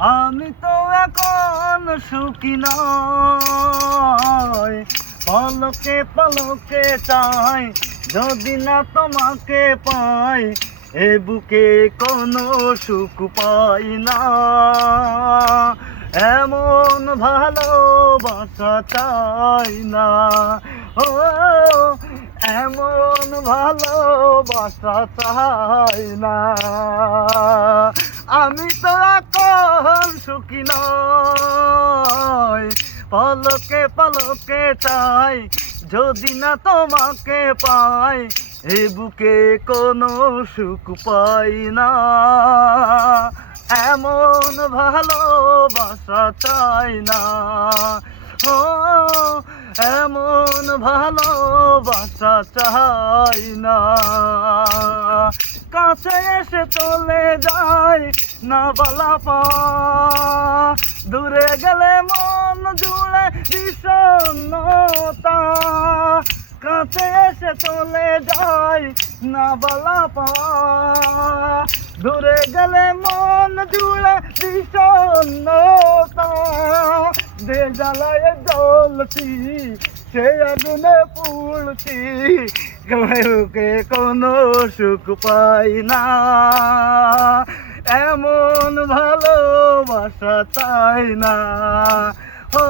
আমি তো এখন সুখী নয়, পলকে পলকে চাই যদি না তোমাকে পাই, এ বুকে কোনো সুখ পাই না। এমন ভালোবাসা চাই না, ও এমন ভালোবাসা চাই না। আমি তো এখন সুখী নয়, পলকে পলকে চাই যদি না তোমাকে পাই, এ বুকে কোনো সুখ পাই না। এমন ভালোবাসা চাই না, ও এমন ভালোবাসা চাই না। কাছে এসে চলে যায় না বলা পাওয়া, দূরে গেলে মন জুড়ে বিষণ্ণতা। কাছে এসে চলে যায় না বলা পাওয়া, দূরে গেলে মন জুড়ে বিষণ্ণতা। যে জ্বালায় জ্বলছি সে আগুনে পুড়ছি, কেউকে কোনো সুখ পাই না। এমন ভালোবাসা চাই না, ও